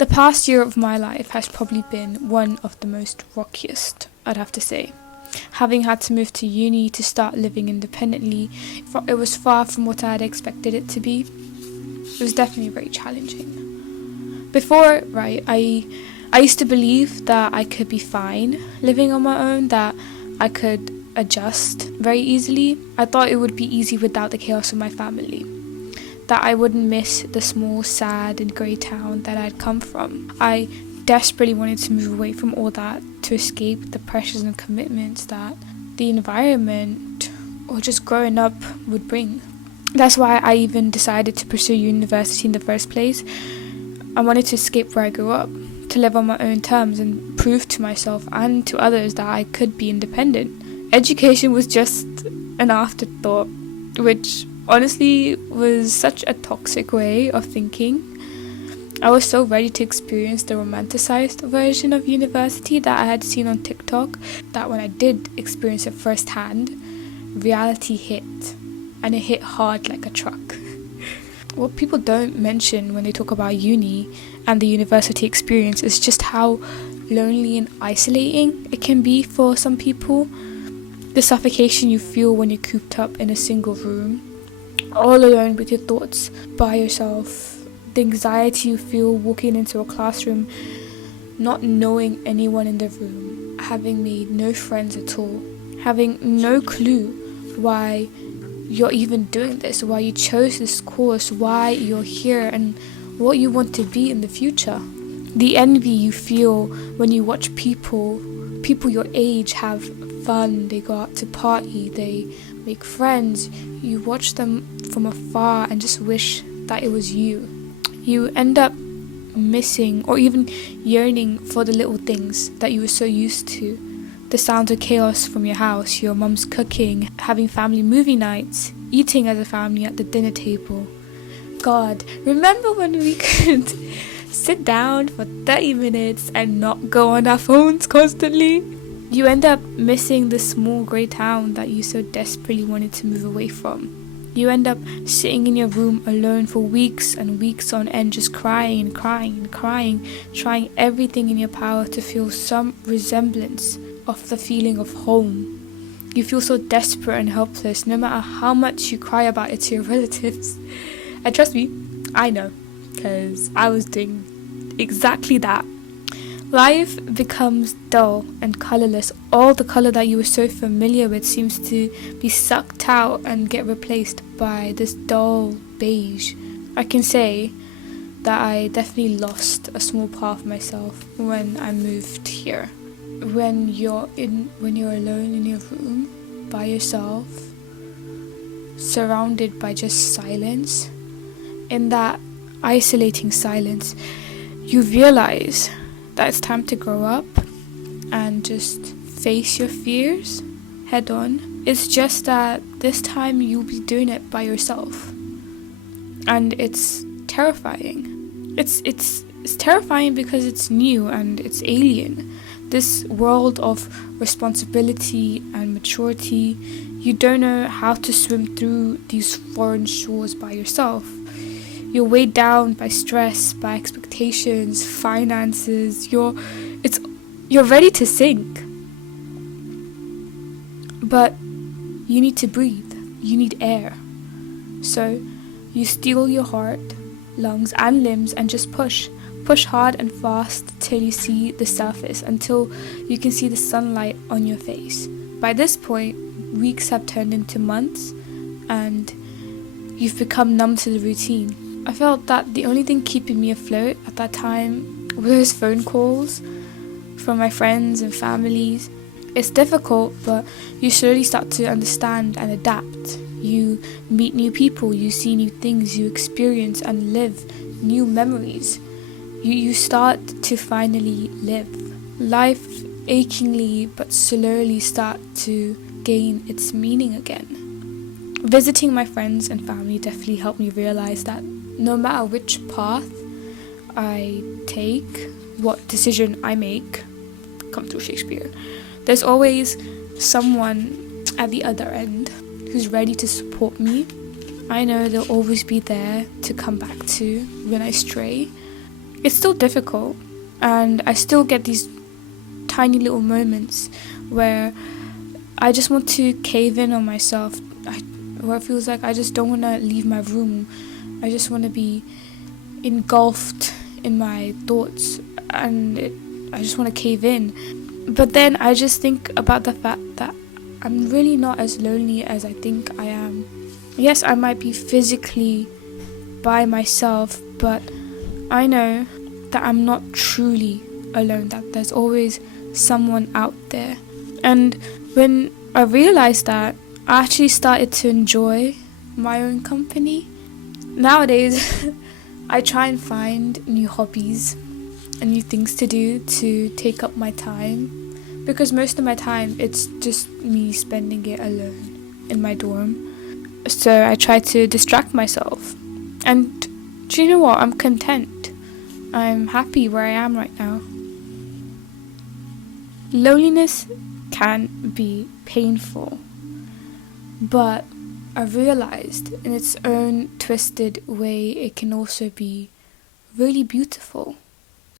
The past year of my life has probably been one of the most rockiest, I'd have to say. Having had to move to uni to start living independently, it was far from what I had expected it to be. It was definitely very challenging. Before, right, I used to believe that I could be fine living on my own, that I could adjust very easily. I thought it would be easy without the chaos of my family, that I wouldn't miss the small, sad and grey town that I'd come from. I desperately wanted to move away from all that to escape the pressures and commitments that the environment or just growing up would bring. That's why I even decided to pursue university in the first place. I wanted to escape where I grew up, to live on my own terms and prove to myself and to others that I could be independent. Education was just an afterthought, which honestly was such a toxic way of thinking. I was so ready to experience the romanticized version of university that I had seen on TikTok, that when I did experience it firsthand, reality hit, and it hit hard like a truck. What people don't mention when they talk about uni and the university experience is just how lonely and isolating it can be for some people. The suffocation you feel when you're cooped up in a single room, all alone with your thoughts, by yourself. The anxiety you feel walking into a classroom, not knowing anyone in the room, having made no friends at all, having no clue why you're even doing this, why you chose this course, why you're here, and what you want to be in the future. The envy you feel when you watch people your age have fun, they go out to party, they make friends. You watch them from afar and just wish that it was you. You end up missing or even yearning for the little things that you were so used to. The sounds of chaos from your house, your mum's cooking, having family movie nights, eating as a family at the dinner table. God, remember when we could sit down for 30 minutes and not go on our phones constantly? You end up missing the small grey town that you so desperately wanted to move away from. You end up sitting in your room alone for weeks and weeks on end, just crying and crying and crying, trying everything in your power to feel some resemblance of the feeling of home. You feel so desperate and helpless, no matter how much you cry about it to your relatives. And trust me, I know, because I was doing exactly that. Life becomes dull and colourless. All the colour that you were so familiar with seems to be sucked out and get replaced by this dull beige. I can say that I definitely lost a small part of myself when I moved here. When you're alone in your room by yourself, surrounded by just silence, in that isolating silence, you realize that it's time to grow up and just face your fears head on. It's just that this time you'll be doing it by yourself, and it's terrifying. It's terrifying because it's new and it's alien. This world of responsibility and maturity, you don't know how to swim through these foreign shores by yourself. You're weighed down by stress, by expectations, finances. You're ready to sink. But you need to breathe. You need air. So you steel your heart, lungs and limbs and just push. Push hard and fast till you see the surface, until you can see the sunlight on your face. By this point, weeks have turned into months and you've become numb to the routine. I felt that the only thing keeping me afloat at that time were those phone calls from my friends and families. It's difficult, but you slowly start to understand and adapt. You meet new people, you see new things, you experience and live new memories. You start to finally live. Life achingly but slowly start to gain its meaning again. Visiting my friends and family definitely helped me realize that no matter which path I take, what decision I make, come through Shakespeare, there's always someone at the other end who's ready to support me. I know they'll always be there to come back to when I stray. it's still difficult, and I still get these tiny little moments where I just want to cave in on myself, where it feels like I just don't want to leave my room. I just want to be engulfed in my thoughts, and I just want to cave in. But then I just think about the fact that I'm really not as lonely as I think I am. Yes, I might be physically by myself, but I know that I'm not truly alone, that there's always someone out there. And when I realized that, I actually started to enjoy my own company. Nowadays, I try and find new hobbies and new things to do to take up my time, because most of my time it's just me spending it alone in my dorm. So I try to distract myself, and do you know what? I'm content. I'm happy where I am right now. Loneliness can be painful, but I realized in its own twisted way it can also be really beautiful.